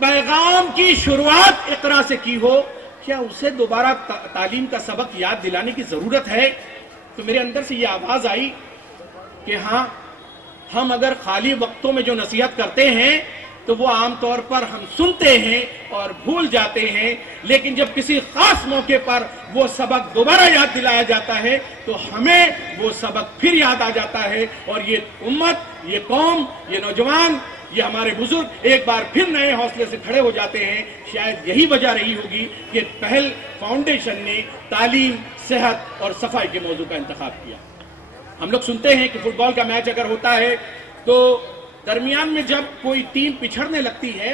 پیغام کی شروعات اقرا سے کی ہو، کیا اسے دوبارہ تعلیم کا سبق یاد دلانے کی ضرورت ہے؟ تو میرے اندر سے یہ آواز آئی کہ ہاں، ہم اگر خالی وقتوں میں جو نصیحت کرتے ہیں تو وہ عام طور پر ہم سنتے ہیں اور بھول جاتے ہیں، لیکن جب کسی خاص موقع پر وہ سبق دوبارہ یاد دلایا جاتا ہے تو ہمیں وہ سبق پھر یاد آ جاتا ہے، اور یہ امت، یہ قوم، یہ نوجوان، یہ ہمارے بزرگ ایک بار پھر نئے حوصلے سے کھڑے ہو جاتے ہیں۔ شاید یہی وجہ رہی ہوگی کہ پہل فاؤنڈیشن نے تعلیم، صحت اور صفائی کے موضوع کا انتخاب کیا۔ ہم لوگ سنتے ہیں کہ فٹ بال کا میچ اگر ہوتا ہے تو درمیان میں جب کوئی ٹیم پچھڑنے لگتی ہے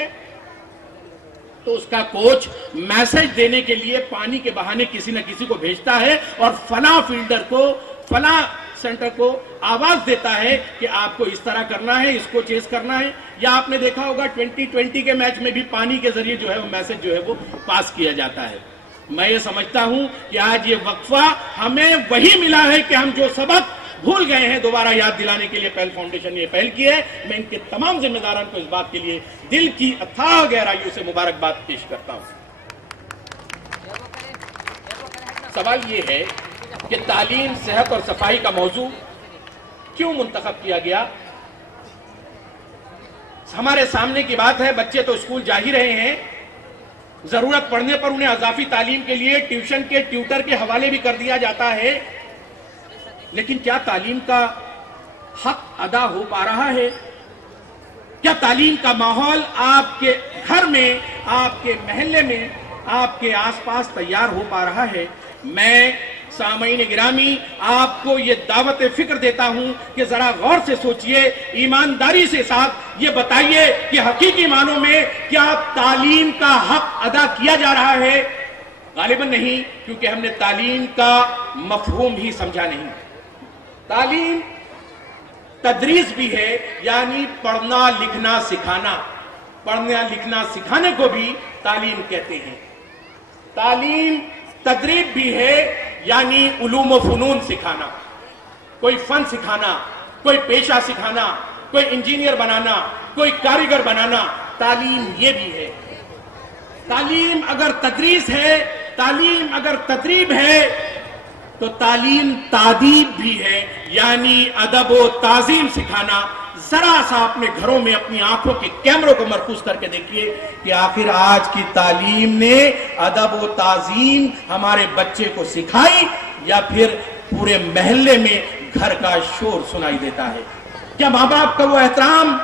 تو اس کا کوچ میسج دینے کے لیے پانی کے بہانے کسی نہ کسی کو بھیجتا ہے اور فلاں فیلڈر کو، فلاں سینٹر کو آواز دیتا ہے کہ آپ کو اس طرح کرنا ہے، اس کو چیز کرنا ہے۔ یا آپ نے دیکھا ہوگا 2020 کے میچ میں بھی پانی کے ذریعے جو ہے وہ میسج جو ہے وہ پاس کیا جاتا ہے۔ میں یہ سمجھتا ہوں کہ آج یہ وقفہ ہمیں وہی ملا ہے کہ ہم جو سبق بھول گئے ہیں دوبارہ یاد دلانے کے لیے پہل فاؤنڈیشن نے یہ پہل کی ہے۔ میں ان کے تمام ذمہ داران کو اس بات کے لیے دل کی اتھاہ گہرائیوں سے مبارکباد پیش کرتا ہوں۔ سوال یہ ہے کہ تعلیم، صحت اور صفائی کا موضوع کیوں منتخب کیا گیا؟ ہمارے سامنے کی بات ہے، بچے تو اسکول جا ہی رہے ہیں، ضرورت پڑنے پر انہیں اضافی تعلیم کے لیے ٹیوشن کے ٹیوٹر کے حوالے بھی کر دیا جاتا ہے، لیکن کیا تعلیم کا حق ادا ہو پا رہا ہے؟ کیا تعلیم کا ماحول آپ کے گھر میں، آپ کے محلے میں، آپ کے آس پاس تیار ہو پا رہا ہے؟ میں سامعین گرامی آپ کو یہ دعوت فکر دیتا ہوں کہ ذرا غور سے سوچئے، ایمانداری سے ساتھ یہ بتائیے کہ حقیقی معنوں میں کیا تعلیم کا حق ادا کیا جا رہا ہے؟ غالباً نہیں، کیونکہ ہم نے تعلیم کا مفہوم ہی سمجھا نہیں۔ تعلیم تدریس بھی ہے، یعنی پڑھنا لکھنا سکھانا، پڑھنا لکھنا سکھانے کو بھی تعلیم کہتے ہیں۔ تعلیم تدریب بھی ہے، یعنی علوم و فنون سکھانا، کوئی فن سکھانا، کوئی پیشہ سکھانا، کوئی انجینئر بنانا، کوئی کاریگر بنانا، تعلیم یہ بھی ہے۔ تعلیم اگر تدریس ہے، تعلیم اگر تدریب ہے تو تعلیم تادیب بھی ہے، یعنی ادب و تعظیم سکھانا۔ ذرا سا اپنے گھروں میں اپنی آنکھوں کے کیمروں کو مرکوز کر کے دیکھیے کہ آخر آج کی تعلیم نے ادب و تعظیم ہمارے بچے کو سکھائی یا پھر پورے محلے میں گھر کا شور سنائی دیتا ہے؟ کیا ماں باپ کا وہ احترام،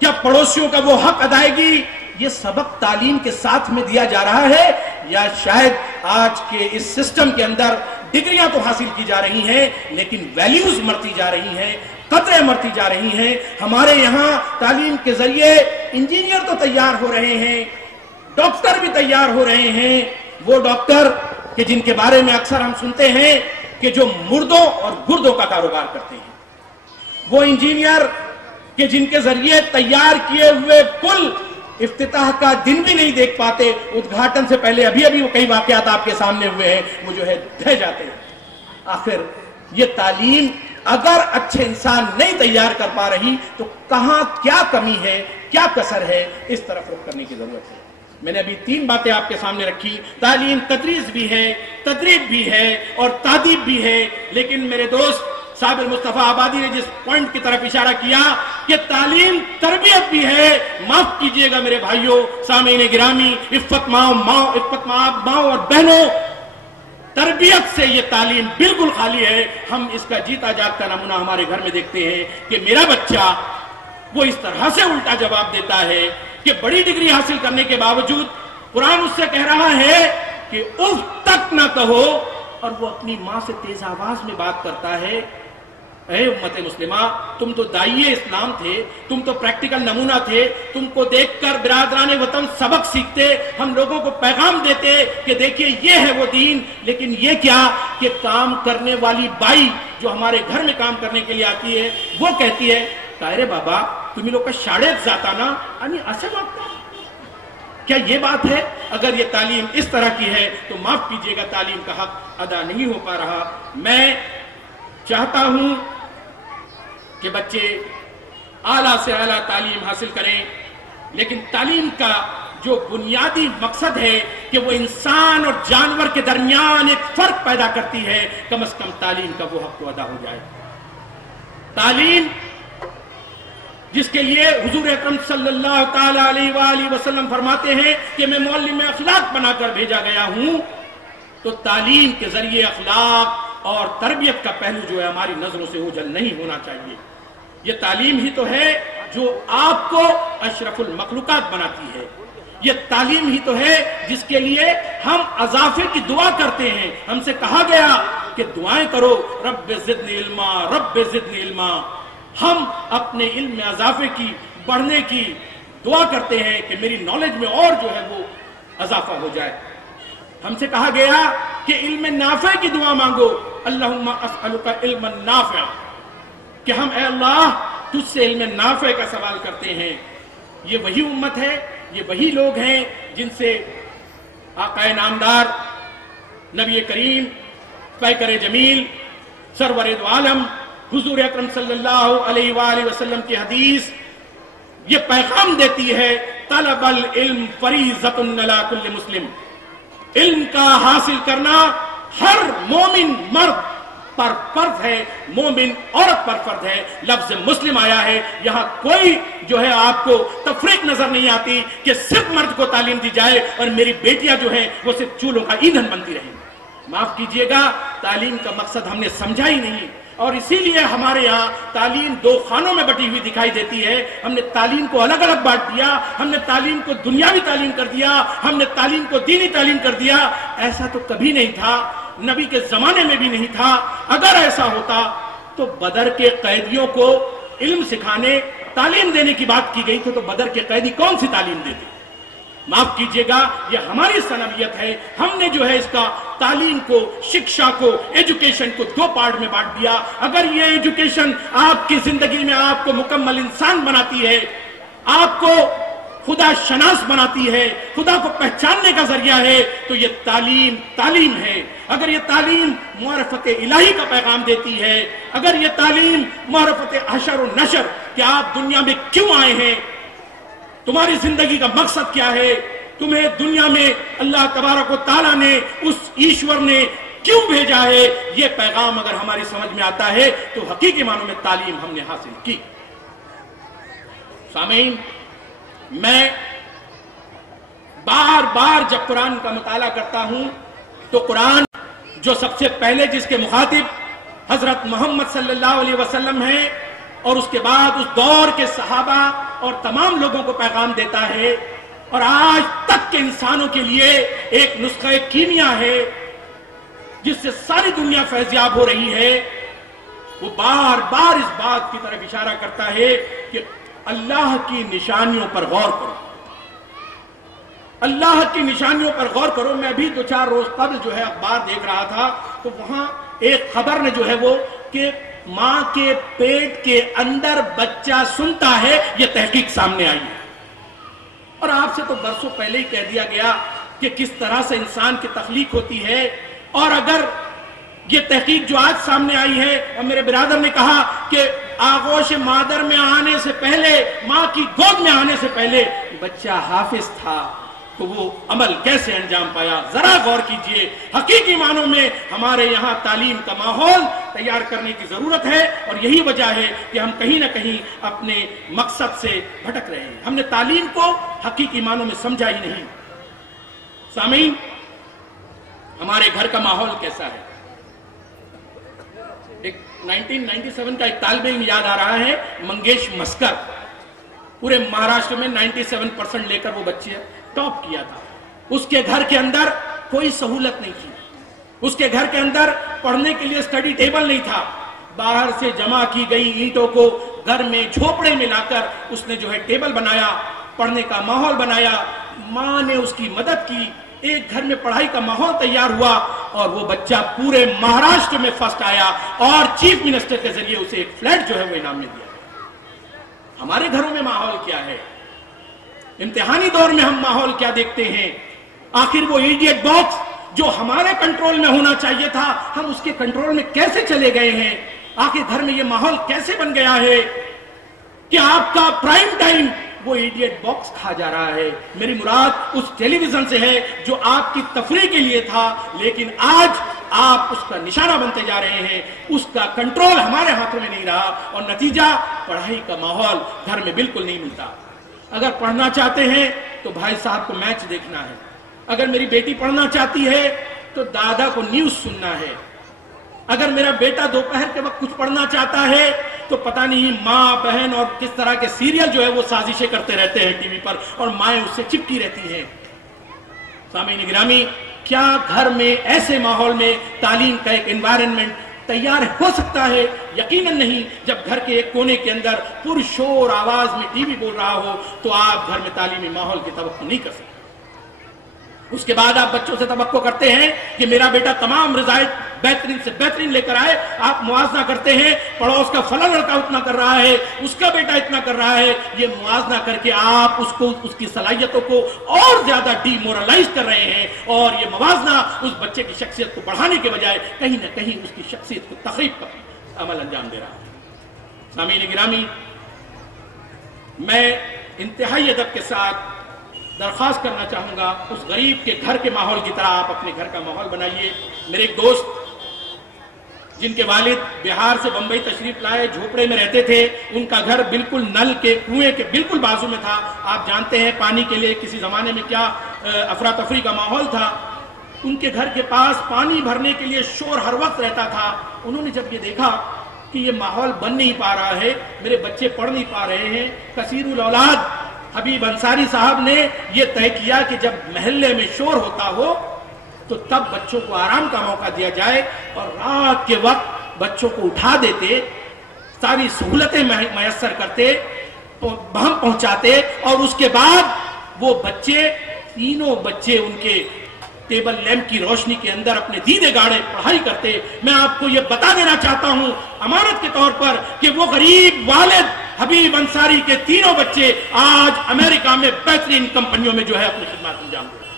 کیا پڑوسیوں کا وہ حق ادائیگی، یہ سبق تعلیم کے ساتھ میں دیا جا رہا ہے؟ یا شاید آج کے اس سسٹم کے اندر ڈگریاں تو حاصل کی جا رہی ہیں لیکن ویلیوز مرتی جا رہی ہیں، قدریں مرتی جا رہی ہیں۔ ہمارے یہاں تعلیم کے ذریعے انجینئر تو تیار ہو رہے ہیں، ڈاکٹر بھی تیار ہو رہے ہیں، وہ ڈاکٹر کہ جن کے بارے میں اکثر ہم سنتے ہیں کہ جو مردوں اور گردوں کا کاروبار کرتے ہیں، وہ انجینئر کہ جن کے ذریعے تیار کیے ہوئے پل افتتاح کا دن بھی نہیں دیکھ پاتے، ادگھاٹن سے پہلے ابھی وہ کئی واقعات آپ کے سامنے ہوئے ہیں، وہ جو ہے ڈھہ جاتے ہیں۔ آخر یہ تعلیم اگر اچھے انسان نہیں تیار کر پا رہی تو کہاں کیا کمی ہے، کیا کسر ہے، اس طرف رخ کرنے کی ضرورت ہے۔ میں نے ابھی 3 باتیں آپ کے سامنے رکھی، تعلیم تدریس بھی ہے، تدریب بھی ہے اور تادیب بھی ہے، لیکن میرے دوست صابر مصطفیٰ آبادی نے جس پوائنٹ کی طرف اشارہ کیا کہ تعلیم تربیت بھی ہے، معاف کیجئے گا میرے بھائیوں، سامعین گرامی، عفت ماں اور بہنوں، تربیت سے یہ تعلیم بالکل خالی ہے۔ ہم اس کا جیتا جاگتا نمونہ ہمارے گھر میں دیکھتے ہیں کہ میرا بچہ وہ اس طرح سے الٹا جواب دیتا ہے کہ بڑی ڈگری حاصل کرنے کے باوجود قرآن اس سے کہہ رہا ہے کہ اف تک نہ کہو، اور وہ اپنی ماں سے تیز آواز میں بات کرتا ہے۔ اے امت مسلمہ، تم تو داعیے اسلام تھے، تم تو پریکٹیکل نمونہ تھے، تم کو دیکھ کر برادران وطن سبق سیکھتے، ہم لوگوں کو پیغام دیتے کہ دیکھیے یہ ہے وہ دین۔ لیکن یہ کیا کہ کام کرنے والی بائی جو ہمارے گھر میں کام کرنے کے لیے آتی ہے وہ کہتی ہے تائرے بابا تمہیں لوگ کا شاڑیت جاتانا یعنی اسے بات کا کیا یہ بات ہے؟ اگر یہ تعلیم اس طرح کی ہے تو معاف کیجئے گا، تعلیم کا حق ادا نہیں ہو پا رہا۔ میں چاہتا ہوں کہ بچے اعلیٰ سے اعلیٰ تعلیم حاصل کریں، لیکن تعلیم کا جو بنیادی مقصد ہے کہ وہ انسان اور جانور کے درمیان ایک فرق پیدا کرتی ہے، کم از کم تعلیم کا وہ حق تو ادا ہو جائے۔ تعلیم جس کے لیے حضور اکرم صلی اللہ تعالی علیہ وآلہ وسلم فرماتے ہیں کہ میں معلم اخلاق بنا کر بھیجا گیا ہوں، تو تعلیم کے ذریعے اخلاق اور تربیت کا پہلو جو ہے ہماری نظروں سے اوجھل نہیں ہونا چاہیے۔ یہ تعلیم ہی تو ہے جو آپ کو اشرف المخلوقات بناتی ہے، یہ تعلیم ہی تو ہے جس کے لیے ہم اضافے کی دعا کرتے ہیں۔ ہم سے کہا گیا کہ دعائیں کرو، رب زدنی علما، رب زدنی علما۔ ہم اپنے علم میں اضافے کی، بڑھنے کی دعا کرتے ہیں کہ میری نالج میں اور جو ہے وہ اضافہ ہو جائے۔ ہم سے کہا گیا کہ علم نافع کی دعا مانگو، اللہم اسألک علما نافع، کہ ہم اے اللہ تجھ سے علم نافع کا سوال کرتے ہیں۔ یہ وہی امت ہے، یہ وہی لوگ ہیں جن سے آقا نامدار نبی کریم پیکر جمیل سرور دو عالم حضور اکرم صلی اللہ علیہ وآلہ وسلم کی حدیث یہ پیغام دیتی ہے، طلب العلم فریضۃ علی کل مسلم، علم کا حاصل کرنا ہر مومن مرد پر فرض ہے، مومن عورت پر فرض ہے۔ لفظ مسلم آیا ہے، یہاں کوئی جو ہے آپ کو تفریق نظر نہیں آتی کہ صرف مرد کو تعلیم دی جائے اور میری بیٹیاں جو ہیں وہ صرف چولہوں کا ایندھن بنتی رہیں۔ معاف کیجئے گا، تعلیم کا مقصد ہم نے سمجھا ہی نہیں، اور اسی لیے ہمارے یہاں تعلیم دو خانوں میں بٹی ہوئی دکھائی دیتی ہے۔ ہم نے تعلیم کو الگ الگ بانٹ دیا، ہم نے تعلیم کو دنیاوی تعلیم کر دیا، ہم نے تعلیم کو دینی تعلیم کر دیا۔ ایسا تو کبھی نہیں تھا، نبی کے زمانے میں بھی نہیں تھا۔ اگر ایسا ہوتا تو بدر کے قیدیوں کو علم سکھانے، تعلیم دینے کی بات کی گئی تو بدر کے قیدی کون سی تعلیم دیتے؟ معاف کیجئے گا، یہ ہماری صنعیت ہے۔ ہم نے جو ہے اس کا تعلیم کو، شکشا کو، ایجوکیشن کو دو پارٹ میں بانٹ دیا۔ اگر یہ ایجوکیشن آپ کی زندگی میں آپ کو مکمل انسان بناتی ہے، آپ کو خدا شناس بناتی ہے، خدا کو پہچاننے کا ذریعہ ہے، تو یہ تعلیم ہے۔ اگر یہ تعلیم معرفت الہی کا پیغام دیتی ہے، اگر یہ تعلیم معرفت حشر و نشر کہ آپ دنیا میں کیوں آئے ہیں، تمہاری زندگی کا مقصد کیا ہے، تمہیں دنیا میں اللہ تبارک و تعالیٰ نے، اس ایشور نے کیوں بھیجا ہے، یہ پیغام اگر ہماری سمجھ میں آتا ہے تو حقیقی معنوں میں تعلیم ہم نے حاصل کی۔ سامعین، میں بار بار جب قرآن کا مطالعہ کرتا ہوں تو قرآن جو سب سے پہلے جس کے مخاطب حضرت محمد صلی اللہ علیہ وسلم ہیں، اور اس کے بعد اس دور کے صحابہ اور تمام لوگوں کو پیغام دیتا ہے، اور آج تک کے انسانوں کے لیے ایک نسخہ کیمیا ہے جس سے ساری دنیا فیضیاب ہو رہی ہے، وہ بار بار اس بات کی طرف اشارہ کرتا ہے کہ اللہ کی نشانیوں پر غور کرو، اللہ کی نشانیوں پر غور کرو۔ میں بھی دو چار روز قبل جو ہے اخبار دیکھ رہا تھا تو وہاں ایک خبر نے جو ہے وہ کہ ماں کے پیٹ کے اندر بچہ سنتا ہے، یہ تحقیق سامنے آئی ہے۔ اور آپ سے تو برسوں پہلے ہی کہہ دیا گیا کہ کس طرح سے انسان کی تخلیق ہوتی ہے، اور اگر یہ تحقیق جو آج سامنے آئی ہے، اور میرے برادر نے کہا کہ آغوش مادر میں آنے سے پہلے، ماں کی گود میں آنے سے پہلے بچہ حافظ تھا، تو وہ عمل کیسے انجام پایا؟ ذرا غور کیجئے۔ حقیقی معنوں میں ہمارے یہاں تعلیم کا ماحول تیار کرنے کی ضرورت ہے، اور یہی وجہ ہے کہ ہم کہیں نہ کہیں اپنے مقصد سے بھٹک رہے ہیں۔ ہم نے تعلیم کو حقیقی معنوں میں سمجھا ہی نہیں۔ سامعین، ہمارے گھر کا ماحول کیسا ہے؟ ایک 1997 کا ایک طالب علم یاد آ رہا ہے، منگیش مسکر، پورے مہاراشٹر میں 97% لے کر وہ بچے ٹاپ کیا تھا۔ اس کے گھر کے اندر کوئی سہولت نہیں تھی، اس کے گھر کے اندر پڑھنے کے لیے اسٹڈی ٹیبل نہیں تھا، باہر سے جمع کی گئی اینٹوں کو گھر میں جھوپڑے میں لا کر اس نے جو ہے ٹیبل بنایا، پڑھنے کا ماحول بنایا، ماں نے اس کی مدد کی، ایک گھر میں پڑھائی کا ماحول تیار ہوا، اور وہ بچہ پورے مہاراشٹر میں فرسٹ آیا، اور چیف منسٹر کے ذریعے اسے ایک فلیٹ جو ہے وہ انعام میں دیا۔ ہمارے گھروں میں ماحول کیا ہے؟ امتحانی دور میں ہم ماحول کیا دیکھتے ہیں؟ آخر وہ ایڈیٹ باکس جو ہمارے کنٹرول میں ہونا چاہیے تھا، ہم اس کے کنٹرول میں کیسے چلے گئے ہیں؟ آخر گھر میں یہ ماحول کیسے بن گیا ہے کہ آپ کا پرائم ٹائم وہ ایڈیٹ باکس کھا جا رہا ہے. میری مراد اس ٹیلی ویژن سے ہے جو آپ کی تفریح کے لیے تھا، لیکن آج آپ اس کا نشانہ بنتے جا رہے ہیں. اس کا کنٹرول ہمارے ہاتھوں میں نہیں رہا اور نتیجہ پڑھائی کا ماحول گھر میں بالکل نہیں ملتا. اگر پڑھنا چاہتے ہیں تو بھائی صاحب کو میچ دیکھنا ہے، اگر میری بیٹی پڑھنا چاہتی ہے تو دادا کو نیوز سننا ہے، اگر میرا بیٹا دوپہر کے وقت کچھ پڑھنا چاہتا ہے تو پتہ نہیں ماں بہن اور کس طرح کے سیریل جو ہے وہ سازشیں کرتے رہتے ہیں ٹی وی پر اور مائیں اس سے چپکی رہتی ہیں. سامعین گرامی، کیا گھر میں ایسے ماحول میں تعلیم کا ایک انوائرنمنٹ تیار ہو سکتا ہے؟ یقیناً نہیں. جب گھر کے ایک کونے کے اندر پرشور آواز میں ٹی وی بول رہا ہو تو آپ گھر میں تعلیمی ماحول کی توقع نہیں کر سکتے. اس کے بعد آپ بچوں سے توقع کرتے ہیں کہ میرا بیٹا تمام رضائت بہترین سے بہترین لے کر آئے. آپ موازنہ کرتے ہیں پڑوس کا فلاں لڑکا اتنا کر رہا ہے، اس کا بیٹا اتنا کر رہا ہے. یہ موازنہ کر کے آپ اس کی صلاحیتوں کو اور زیادہ ڈی مورلائز کر رہے ہیں اور یہ موازنہ اس بچے کی شخصیت کو بڑھانے کے بجائے کہیں نہ کہیں اس کی شخصیت کو تخریب کا عمل انجام دے رہا ہے. سامعین گرامی، میں انتہائی ادب کے ساتھ درخواست کرنا چاہوں گا اس غریب کے گھر کے ماحول کی طرح آپ اپنے گھر کا ماحول بنائیے. میرے ایک دوست جن کے والد بہار سے بمبئی تشریف لائے، جھوپڑے میں رہتے تھے، ان کا گھر بالکل نل کے کنویں کے بالکل بازو میں تھا. آپ جانتے ہیں پانی کے لیے کسی زمانے میں کیا افراتفری کا ماحول تھا. ان کے گھر کے پاس پانی بھرنے کے لیے شور ہر وقت رہتا تھا. انہوں نے جب یہ دیکھا کہ یہ ماحول بن نہیں پا رہا ہے، میرے بچے پڑھ نہیں پا رہے ہیں، کثیر الاولاد حبیب انصاری صاحب نے یہ طے کیا کہ جب محلے میں شور ہوتا ہو تو تب بچوں کو آرام کا موقع دیا جائے اور رات کے وقت بچوں کو اٹھا دیتے، ساری سہولتیں میسر کرتے، بہم پہنچاتے اور اس کے بعد وہ بچے تینوں بچے ان کے ٹیبل لیمپ کی روشنی کے اندر اپنے دیدے گاڑے پڑھائی کرتے. میں آپ کو یہ بتا دینا چاہتا ہوں امانت کے طور پر کہ وہ غریب والد حبیب انصاری کے تینوں بچے آج امریکہ میں بہترین کمپنیوں میں جو ہے اپنی خدمات انجام دے رہے ہیں.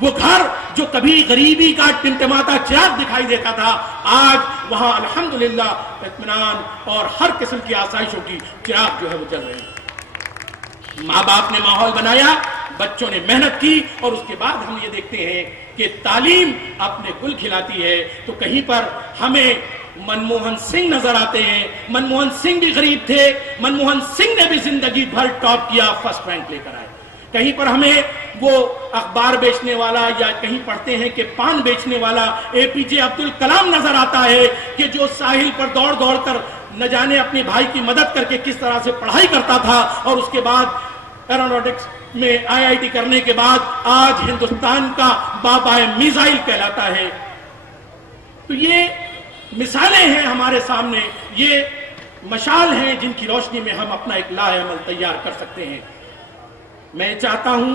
وہ گھر جو کبھی غریبی کا ٹمٹماتا چراغ دکھائی دیتا تھا، آج وہاں الحمدللہ اطمینان اور ہر قسم کی آسائشوں کی چراغ جو ہے وہ جل رہے ہیں. ماں باپ نے ماحول بنایا، بچوں نے محنت کی اور اس کے بعد ہم یہ دیکھتے ہیں کہ تعلیم اپنے گل کھلاتی ہے تو کہیں پر ہمیں منموہن سنگھ نظر آتے ہیں. منموہن سنگھ بھی غریب تھے، منموہن سنگھ نے بھی زندگی بھر ٹاپ کیا، فرسٹ رینک لے کر آئے. کہیں پر ہمیں وہ اخبار بیچنے والا یا کہیں پڑھتے ہیں کہ پان بیچنے والا اے پی جے عبد الکلام نظر آتا ہے کہ جو ساحل پر دوڑ دوڑ کر نہ جانے اپنے بھائی کی مدد کر کے کس طرح سے پڑھائی کرتا تھا اور اس کے بعد ایروناٹکس میں آئی آئی ٹی کرنے کے بعد آج ہندوستان کا بابا میزائل کہلاتا ہے. تو یہ مثالیں ہیں ہمارے سامنے، یہ مشال ہیں جن کی روشنی میں ہم اپنا ایک لاہ عمل تیار کر سکتے ہیں. میں چاہتا ہوں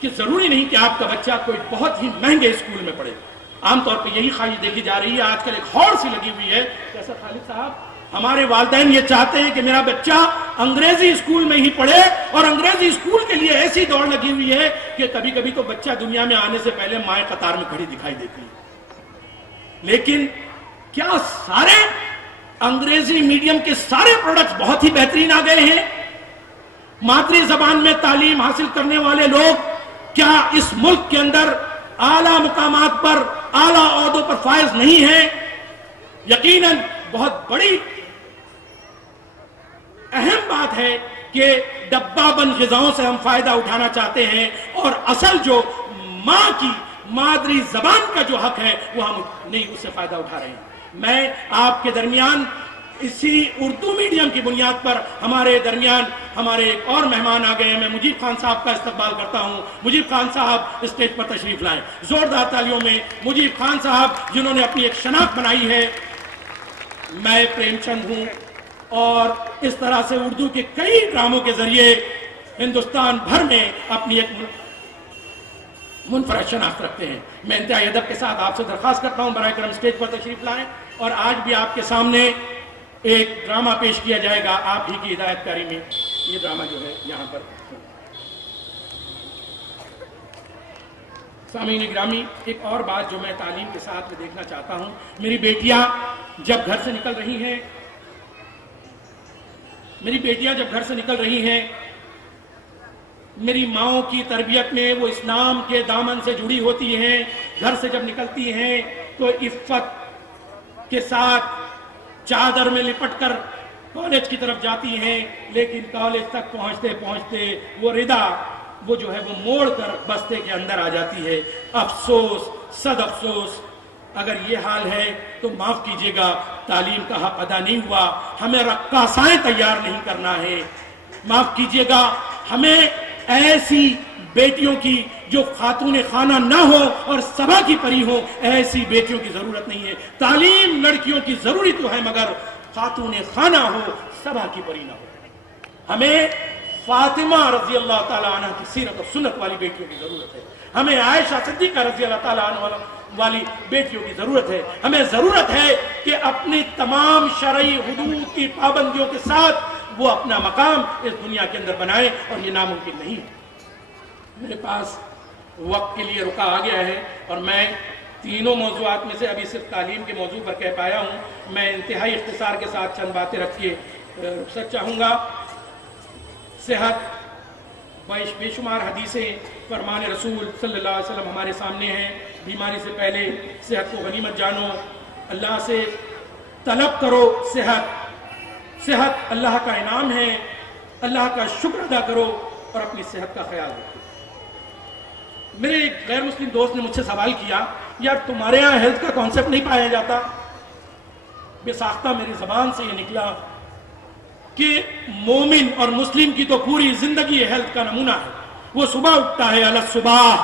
کہ ضروری نہیں کہ آپ کا بچہ کوئی بہت ہی مہنگے اسکول میں پڑھے. عام طور پہ یہی خواہش دیکھی جا رہی ہے، آج کل ایک ہور سی لگی ہوئی ہے. جیسا خالد صاحب، ہمارے والدین یہ چاہتے ہیں کہ میرا بچہ انگریزی اسکول میں ہی پڑھے اور انگریزی اسکول کے لیے ایسی دوڑ لگی ہوئی ہے کہ کبھی کبھی تو بچہ دنیا میں آنے سے پہلے مائیں قطار میں کھڑی دکھائی دیتی ہے. لیکن کیا سارے انگریزی میڈیم کے سارے پروڈکٹس بہت ہی بہترین آ گئے ہیں؟ مادری زبان میں تعلیم حاصل کرنے والے لوگ کیا اس ملک کے اندر اعلیٰ مقامات پر، اعلیٰ عہدوں پر فائز نہیں ہیں؟ یقیناً بہت بڑی اہم بات ہے کہ ڈبہ بند غذاؤں سے ہم فائدہ اٹھانا چاہتے ہیں اور اصل جو ماں کی مادری زبان کا جو حق ہے وہ ہم نہیں اس سے فائدہ اٹھا رہے ہیں. میں آپ کے درمیان اسی اردو میڈیم کی بنیاد پر ہمارے درمیان ہمارے ایک اور مہمان آ گئے ہیں. میں مجیب خان صاحب کا استقبال کرتا ہوں. مجیب خان صاحب اسٹیج پر تشریف لائیں. زوردار تالیوں میں مجیب خان صاحب جنہوں نے اپنی ایک شناخت بنائی ہے. میں پریم چند ہوں اور اس طرح سے اردو کے کئی ڈراموں کے ذریعے ہندوستان بھر میں اپنی ایک منفرد شناخت رکھتے ہیں. میں انتہائی ادب کے ساتھ آپ سے درخواست کرتا ہوں برائے کرم اسٹیج پر تشریف لائیں اور آج بھی آپ کے سامنے ایک ڈرامہ پیش کیا جائے گا آپ ہی کی ہدایت کاری میں. یہ ڈرامہ جو ہے یہاں پر سامعین گرامی، ایک اور بات جو میں تعلیم کے ساتھ میں دیکھنا چاہتا ہوں، میری بیٹیاں جب گھر سے نکل رہی ہیں میری ماؤں کی تربیت میں وہ اسلام کے دامن سے جڑی ہوتی ہیں. گھر سے جب نکلتی ہیں تو عفت کے ساتھ چادر میں لپٹ کر کالج کی طرف جاتی ہیں, لیکن کالج تک پہنچتے پہنچتے وہ ردا وہ جو ہے وہ موڑ کر بستے کے اندر آ جاتی ہے. افسوس, صد افسوس. اگر یہ حال ہے تو معاف کیجیے گا, تعلیم کا حق ادا نہیں ہوا. ہمیں رقاصائیں تیار نہیں کرنا ہے. معاف کیجیے گا, ہمیں ایسی بیٹیوں کی جو خاتون خانہ نہ ہو اور صبا کی پری ہو, ایسی بیٹیوں کی ضرورت نہیں ہے. تعلیم لڑکیوں کی ضروری تو ہے, مگر خاتون خانہ ہو, صبا کی پری نہ ہو. ہمیں فاطمہ رضی اللہ تعالیٰ عنہ کی سیرت اور سنت والی بیٹیوں کی ضرورت ہے. ہمیں عائشہ صدیقہ رضی اللہ تعالیٰ عنہ والی بیٹیوں کی ضرورت ہے. ہمیں ضرورت ہے کہ اپنی تمام شرعی حدود کی پابندیوں کے ساتھ وہ اپنا مقام اس دنیا کے اندر بنائے, اور یہ ناممکن نہیں ہے. میرے پاس وقت کے لیے رکا آ گیا ہے, اور میں تینوں موضوعات میں سے ابھی صرف تعلیم کے موضوع پر کہہ پایا ہوں. میں انتہائی اختصار کے ساتھ چند باتیں رکھ کے رخصت چاہوں گا. صحت, بے شمار حدیثیں فرمان رسول صلی اللہ علیہ وسلم ہمارے سامنے ہیں. بیماری سے پہلے صحت کو غنیمت جانو, اللہ سے طلب کرو صحت. صحت اللہ کا انعام ہے, اللہ کا شکر ادا کرو اور اپنی صحت کا خیال رکھو. میرے ایک غیر مسلم دوست نے مجھ سے سوال کیا, یار تمہارے یہاں ہیلتھ کا کانسیپٹ نہیں پایا جاتا؟ بے ساختہ میری زبان سے یہ نکلا کہ مومن اور مسلم کی تو پوری زندگی ہیلتھ کا نمونہ ہے. وہ صبح اٹھتا ہے علی الصبح,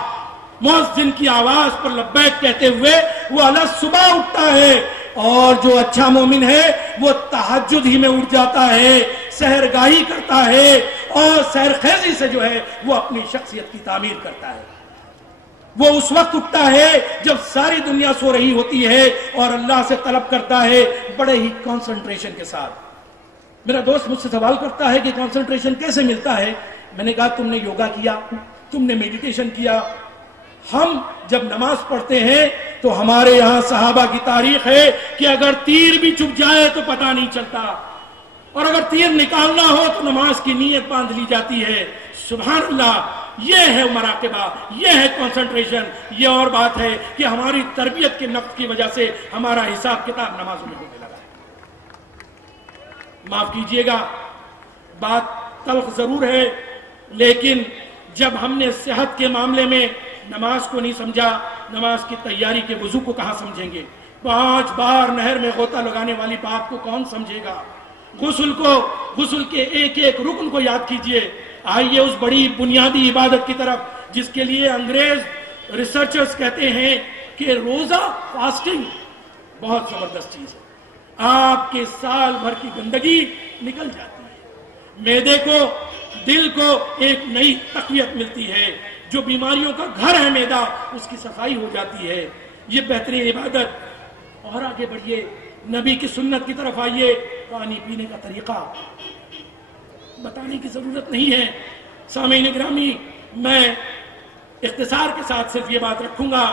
مؤذن کی آواز پر لبیک کہتے ہوئے وہ علی الصبح اٹھتا ہے. اور جو اچھا مومن ہے وہ تہجد ہی میں اٹھ جاتا ہے, سحرگاہی کرتا ہے, اور سحر خیزی سے جو ہے وہ اپنی شخصیت کی تعمیر کرتا ہے. وہ اس وقت اٹھتا ہے جب ساری دنیا سو رہی ہوتی ہے, اور اللہ سے طلب کرتا ہے بڑے ہی کانسنٹریشن کے ساتھ. میرا دوست مجھ سے سوال کرتا ہے کہ کانسنٹریشن کیسے ملتا ہے؟ میں نے کہا تم نے یوگا کیا, تم نے میڈیٹیشن کیا. ہم جب نماز پڑھتے ہیں تو ہمارے یہاں صحابہ کی تاریخ ہے کہ اگر تیر بھی چپ جائے تو پتہ نہیں چلتا, اور اگر تیر نکالنا ہو تو نماز کی نیت باندھ لی جاتی ہے. سبحان اللہ, یہ ہے مراقبہ, یہ ہے کنسنٹریشن. یہ اور بات ہے کہ ہماری تربیت کے نقص کی وجہ سے ہمارا حساب کتاب نماز میں ہونے لگا ہے. معاف کیجیے گا, بات تلخ ضرور ہے, لیکن جب ہم نے صحت کے معاملے میں نماز کو نہیں سمجھا, نماز کی تیاری کے وضو کو کہاں سمجھیں گے؟ 5 بار نہر میں غوطہ لگانے والی بات کو کون سمجھے گا؟ غسل کے ایک ایک رکن کو یاد کیجئے. آئیے اس بڑی بنیادی عبادت کی طرف جس کے لیے انگریز ریسرچرز کہتے ہیں کہ روزہ, فاسٹنگ بہت زبردست چیز ہے. آپ کے سال بھر کی گندگی نکل جاتی ہے, معدے کو, دل کو ایک نئی تقویت ملتی ہے. جو بیماریوں کا گھر ہے معدہ, اس کی صفائی ہو جاتی ہے. یہ بہترین عبادت. اور آگے بڑھیے, نبی کی سنت کی طرف آئیے. پانی پینے کا طریقہ بتانے کی ضرورت نہیں ہے. سامعین گرامی, میں اختصار کے ساتھ صرف یہ بات رکھوں گا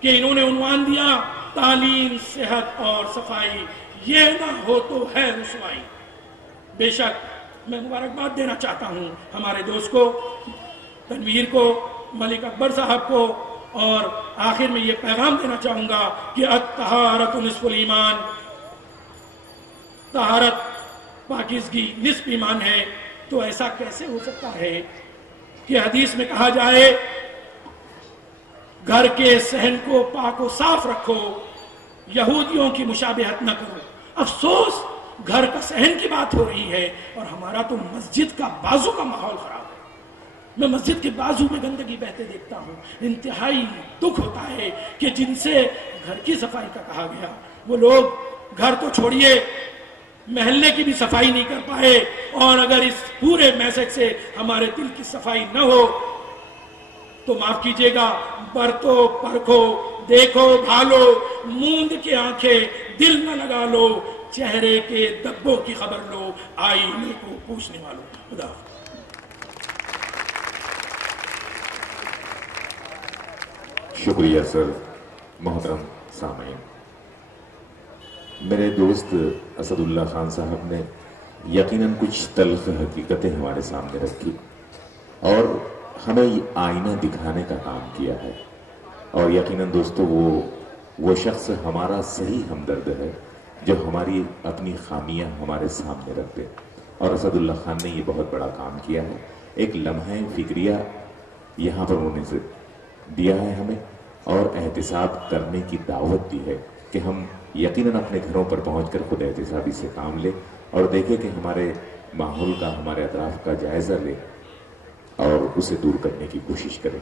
کہ انہوں نے عنوان دیا تعلیم, صحت اور صفائی, یہ نہ ہو تو ہے رسوائی. بے شک میں مبارکباد دینا چاہتا ہوں ہمارے دوست کو, تنویر کو, ملک اکبر صاحب کو, اور آخر میں یہ پیغام دینا چاہوں گا کہ الطہارۃ نصف الایمان, طہارت پاکیزگی نصف ایمان ہے. تو ایسا کیسے ہو سکتا ہے کہ حدیث میں کہا جائے گھر کے صحن کو پاک و صاف رکھو, یہودیوں کی مشابہت نہ کرو. افسوس, گھر کا صحن کی بات ہو رہی ہے اور ہمارا تو مسجد کا بازو کا ماحول خراب ہے. میں مسجد کے بازو میں گندگی بہتے دیکھتا ہوں. انتہائی دکھ ہوتا ہے کہ جن سے گھر کی صفائی کا کہا گیا, وہ لوگ گھر تو چھوڑیے, محلے کی بھی صفائی نہیں کر پائے. اور اگر اس پورے میسج سے ہمارے دل کی صفائی نہ ہو تو معاف کیجیے گا, برتو, پرکھو, دیکھو, بھالو, موند کے آنکھیں, دل نہ لگا لو, چہرے کے دبوں کی خبر لو, آئینے کو پوچھنے والوں. خدا شکریہ سر. محترم سامعین, میرے دوست اسد اللہ خان صاحب نے یقیناً کچھ تلخ حقیقتیں ہمارے سامنے رکھی. اور ہمیں یہ آئینہ دکھانے کا کام کیا ہے. اور یقیناً دوستو وہ شخص ہمارا صحیح ہمدرد ہے جو ہماری اپنی خامیاں ہمارے سامنے رکھ دے. اور اسد اللہ خان نے یہ بہت بڑا کام کیا ہے. ایک لمحہ فکریہ یہاں پر انہوں نے دیا ہے ہمیں اور احتساب کرنے کی دعوت دی ہے کہ ہم یقیناً اپنے گھروں پر پہنچ کر خود احتسابی سے کام لیں اور دیکھیں کہ ہمارے ماحول کا، ہمارے اطراف کا جائزہ لیں اور اسے دور کرنے کی کوشش کریں.